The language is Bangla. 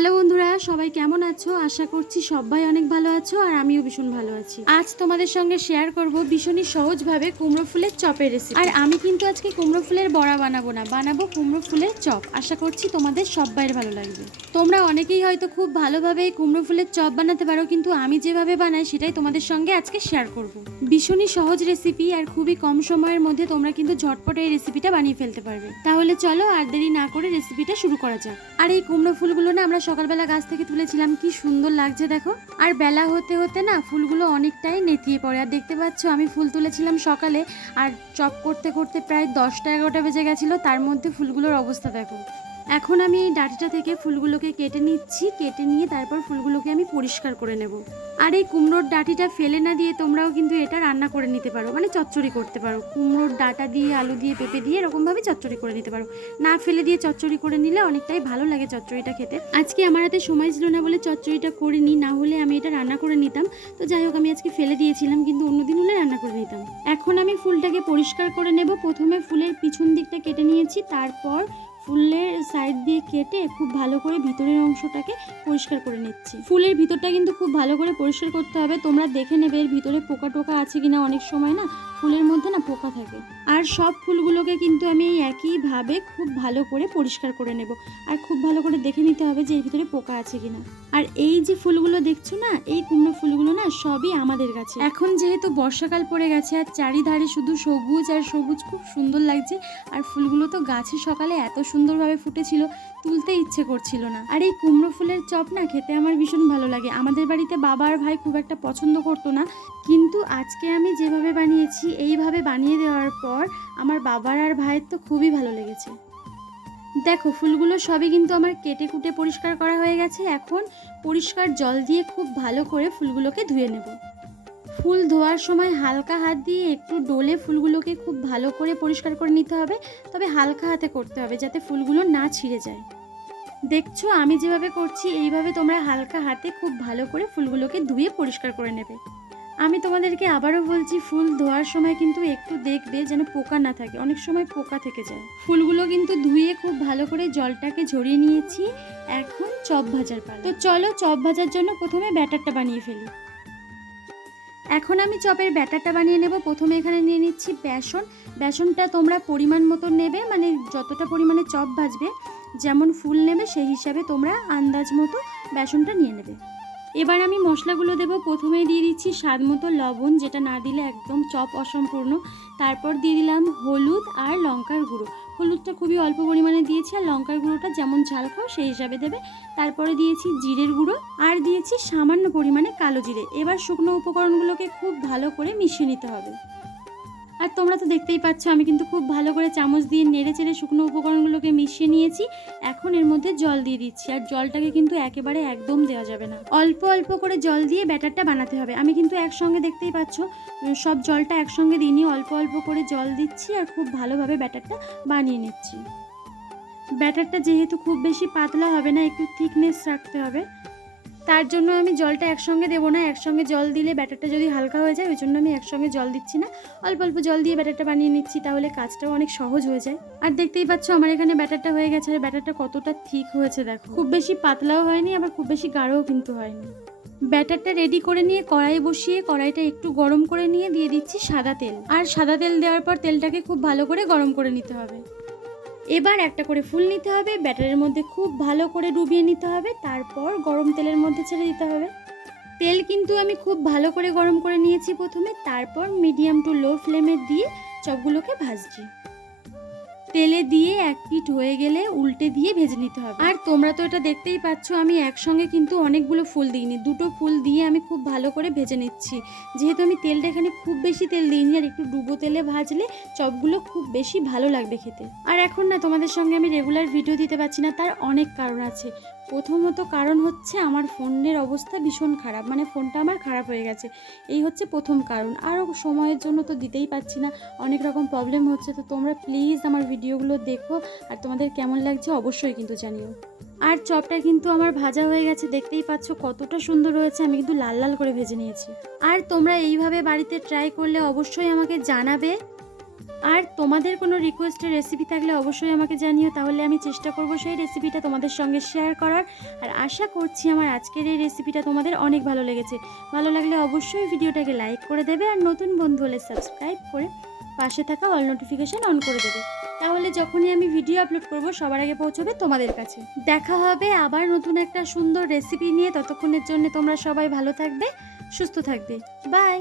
হ্যালো বন্ধুরা, সবাই কেমন আছো? আশা করছি সবাই অনেক ভালো আছো আর আমিও ভীষণ ভালো আছি। আজ তোমাদের সঙ্গে শেয়ার করব ভীষণই সহজভাবে কুমড়ো ফুলের চপের রেসিপি। আর আমি কিন্তু আজকে কুমড়ো ফুলের বড়া বানাবো না, বানাবো কুমড়ো ফুলের চপ। আশা করছি তোমাদের সবাইয়ের ভালো লাগবে। তোমরা অনেকেই হয়তো খুব ভালোভাবে কুমড়ো ফুলের চপ বানাতে পারো, কিন্তু আমি যেভাবে বানাই সেটাই তোমাদের সঙ্গে আজকে শেয়ার করব। ভীষণই সহজ রেসিপি আর খুবই কম সময়ের মধ্যে তোমরা কিন্তু ঝটপট এই রেসিপিটা বানিয়ে ফেলতে পারবে। তাহলে চলো আর দেরি না করে রেসিপিটা শুরু করা যাক। আর এই কুমড়ো ফুলগুলো না আমরা সকালবেলা গাছ থেকে তুলেছিলাম, কি সুন্দর লাগছে দেখো। আর বেলা হতে হতে না ফুলগুলো অনেকটাই নেতিয়ে পড়ে। আর দেখতে পাচ্ছ আমি ফুল তুলেছিলাম সকালে, আর চপ করতে করতে প্রায় 10টা-11টা বেজে গেছিলো। তার মধ্যে ফুলগুলোর অবস্থা দেখো। এখন আমি এই ডাঁটিটা থেকে ফুলগুলোকে কেটে নিচ্ছি, কেটে নিয়ে তারপর ফুলগুলোকে আমি পরিষ্কার করে নেব। আর এই কুমড়োর ডাঁটিটা ফেলে না দিয়ে তোমরাও কিন্তু এটা রান্না করে নিতে পারো, মানে চচ্চড়ি করতে পারো। কুমড়োর ডাঁটা দিয়ে আলু দিয়ে পেঁপে দিয়ে এরকমভাবে চচ্চড়ি করে নিতে পারো। না ফেলে দিয়ে চচ্চড়ি করে নিলে অনেকটাই ভালো লাগে চচ্চড়িটা খেতে। আজকে আমার হাতে সময় ছিল না বলে চচ্চড়িটা করিনি, না হলে আমি এটা রান্না করে নিতাম। তো যাই হোক, আমি আজকে ফেলে দিয়েছিলাম, কিন্তু অন্যদিন হলে রান্না করে নিতাম। এখন আমি ফুলটাকে পরিষ্কার করে নেব। প্রথমে ফুলের পিছন দিকটা কেটে নিয়েছি, তারপর ফুলের সাইড দিয়ে কেটে খুব ভালো করে ভিতরের অংশটাকে পরিষ্কার করে নিচ্ছি। ফুলের ভিতরটা কিন্তু খুব ভালো করে পরিষ্কার করতে হবে। তোমরা দেখে নেবে এর ভিতরে পোকা টোকা আছে কিনা। অনেক সময় না ফুলের মধ্যে না পোকা থাকে। আর সব ফুলগুলোকে কিন্তু আমি এই একইভাবে খুব ভালো করে পরিষ্কার করে নেব। আর খুব ভালো করে দেখে নিতে হবে যে এর ভিতরে পোকা আছে কিনা। আর এই যে ফুলগুলো দেখছো না, এই কুমড়ো ফুলগুলো না সবই আমাদের গাছে। এখন যেহেতু বর্ষাকাল পড়ে গেছে আর চারিধারে শুধু সবুজ আর সবুজ, খুব সুন্দর লাগছে। আর ফুলগুলো তো গাছে সকালে এত সুন্দরভাবে ফুটেছিল, তুলতে ইচ্ছে করছিল না। আর এই কুমড়ো ফুলের চপ না খেতে আমার ভীষণ ভালো লাগে। আমাদের বাড়িতে বাবা আর ভাই খুব একটা পছন্দ করতো না, কিন্তু আজকে আমি যেভাবে বানিয়েছি, এইভাবে বানিয়ে দেওয়ার পর আমার বাবার আর ভাইয়ের তো খুবই ভালো লেগেছে। দেখো ফুলগুলো সবই কিন্তু আমার কেটে কুটে পরিষ্কার করা হয়ে গেছে। এখন পরিষ্কার জল দিয়ে খুব ভালো করে ফুলগুলোকে ধুয়ে নেব। ফুল ধোয়ার সময় হালকা হাত দিয়ে একটু ডলে ফুলগুলোকে খুব ভালো করে পরিষ্কার করে নিতে হবে, তবে হালকা হাতে করতে হবে যাতে ফুলগুলো না ছিঁড়ে যায়। দেখছো আমি যেভাবে করছি, এইভাবে তোমরা হালকা হাতে খুব ভালো করে ফুলগুলোকে ধুয়ে পরিষ্কার করে নেবে। আমি তোমাদেরকে আবারও বলছি, ফুল ধোয়ার সময় কিন্তু একটু দেখবে যেন পোকা না থাকে, অনেক সময় পোকা থেকে যায়। ফুলগুলো কিন্তু ধুয়ে খুব ভালো করে জলটাকে ঝরিয়ে নিয়েছি। এখন চপ ভাজার পালা। তো চলো চপ ভাজার জন্য প্রথমে ব্যাটারটা বানিয়ে ফেলি। এখন আমি চপের ব্যাটারটা বানিয়ে নেব। প্রথমে এখানে নিয়ে নিচ্ছি বেসন। বেসনটা তোমরা পরিমাণ মতো নেবে, মানে যতটা পরিমাণে চপ ভাজবে, যেমন ফুল নেবে সেই হিসাবে তোমরা আন্দাজ মতো বেসনটা নিয়ে নেবে। এবার আমি মশলাগুলো দেবো। প্রথমেই দিয়ে দিচ্ছি স্বাদ মতো লবণ, যেটা না দিলে একদম চপ অসম্পূর্ণ। তারপর দিয়ে দিলাম হলুদ আর লঙ্কার গুঁড়ো। হলুদটা খুবই অল্প পরিমাণে দিয়েছি, আর লঙ্কার গুঁড়োটা যেমন ঝাল খাও সেই হিসাবে দেবে। তারপরে দিয়েছি জিরের গুঁড়ো আর দিয়েছি সামান্য পরিমাণে কালো জিরে। এবার শুকনো উপকরণগুলোকে খুব ভালো করে মিশিয়ে নিতে হবে। আর তোমরা তো দেখতেই পাচ্ছ আমি কিন্তু খুব ভালো করে চামচ দিয়ে নেড়ে চেড়ে শুকনো উপকরণগুলোকে মিশিয়ে নিয়েছি। এখন এর মধ্যে জল দিয়ে দিচ্ছি, আর জলটাকে কিন্তু একেবারে একদম দেওয়া যাবে না, অল্প অল্প করে জল দিয়ে ব্যাটারটা বানাতে হবে। আমি কিন্তু একসঙ্গে দেখতেই পাচ্ছ সব জলটা একসঙ্গে দিইনি, অল্প অল্প করে জল দিচ্ছি আর খুব ভালোভাবে ব্যাটারটা বানিয়ে নিচ্ছি। ব্যাটারটা যেহেতু খুব বেশি পাতলা হবে না, একটু থিকনেস রাখতে হবে, তার জন্য আমি জলটা একসঙ্গে দেবো না। একসঙ্গে জল দিলে ব্যাটারটা যদি হালকা হয়ে যায়, ওই জন্য আমি একসঙ্গে জল দিচ্ছি না, অল্প অল্প জল দিয়ে ব্যাটারটা বানিয়ে নিচ্ছি, তাহলে কাজটাও অনেক সহজ হয়ে যায়। আর দেখতেই পাচ্ছ আমার এখানে ব্যাটারটা হয়ে গেছে। আর ব্যাটারটা কতটা থিক হয়েছে দেখো, খুব বেশি পাতলাও হয়নি আবার খুব বেশি গাঢ়ও কিন্তু হয়নি। ব্যাটারটা রেডি করে নিয়ে কড়াই বসিয়ে কড়াইটা একটু গরম করে নিয়ে দিয়ে দিচ্ছি সাদা তেল। আর সাদা তেল দেওয়ার পর তেলটাকে খুব ভালো করে গরম করে নিতে হবে। এবার একটা করে ফুল নিতে হবে, ব্যাটারের মধ্যে খুব ভালো করে ডুবিয়ে নিতে হবে, তারপর গরম তেলের মধ্যে ছেড়ে দিতে হবে। তেল কিন্তু আমি খুব ভালো করে গরম করে নিয়েছি প্রথমে, তারপর মিডিয়াম টু লো ফ্লেমে দিয়ে চপগুলোকে ভাজছি। তেলে দিয়ে এক পিঠ হয়ে গেলে উল্টে দিয়ে ভেজে নিতে হবে। আর তোমরা তো এটা দেখতেই পাচ্ছ আমি একসঙ্গে কিন্তু অনেকগুলো ফুল দিইনি, দুটো ফুল দিয়ে আমি খুব ভালো করে ভেজে নিচ্ছি। যেহেতু আমি তেলটা এখানে খুব বেশি তেল দিইনি, আর একটু ডুবো তেলে ভাজলে চপগুলো খুব বেশি ভালো লাগবে খেতে। আর এখন না তোমাদের সঙ্গে আমি রেগুলার ভিডিও দিতে পারছি না, তার অনেক কারণ আছে। প্রথমত কারণ হচ্ছে আমার ফোনের অবস্থা ভীষণ খারাপ, মানে ফোনটা আমার খারাপ হয়ে গেছে, এই হচ্ছে প্রথম কারণ। আরও সময়ের জন্য তো দিতেই পারছি না, অনেক রকম প্রবলেম হচ্ছে। তো তোমরা প্লিজ আমার ভিডিওগুলো দেখো, আর তোমাদের কেমন লাগছে অবশ্যই কিন্তু জানিও। আর চপটা কিন্তু আমার ভাজা হয়ে গেছে, দেখতেই পাচ্ছ কতটা সুন্দর হয়েছে। আমি কিন্তু লাল লাল করে ভেজে নিয়েছি। আর তোমরা এইভাবে বাড়িতে ট্রাই করলে অবশ্যই আমাকে জানাবে। আর তোমাদের কোনো রিকোয়েস্টের রেসিপি থাকলে অবশ্যই আমাকে জানিও, তাহলে আমি চেষ্টা করব সেই রেসিপিটা তোমাদের সঙ্গে শেয়ার করার। আর আশা করছি আমার আজকের এই রেসিপিটা তোমাদের অনেক ভালো লেগেছে। ভালো লাগলে অবশ্যই ভিডিওটাকে লাইক করে দেবে, আর নতুন বন্ধু হলে সাবস্ক্রাইব করে পাশে থাকা অল নোটিফিকেশন অন করে দেবে, তাহলে যখনই আমি ভিডিও আপলোড করব সবার আগে পৌঁছবে তোমাদের কাছে। দেখা হবে আবার নতুন একটা সুন্দর রেসিপি নিয়ে। ততক্ষণের জন্য তোমরা সবাই ভালো থাকবে, সুস্থ থাকবে। বাই।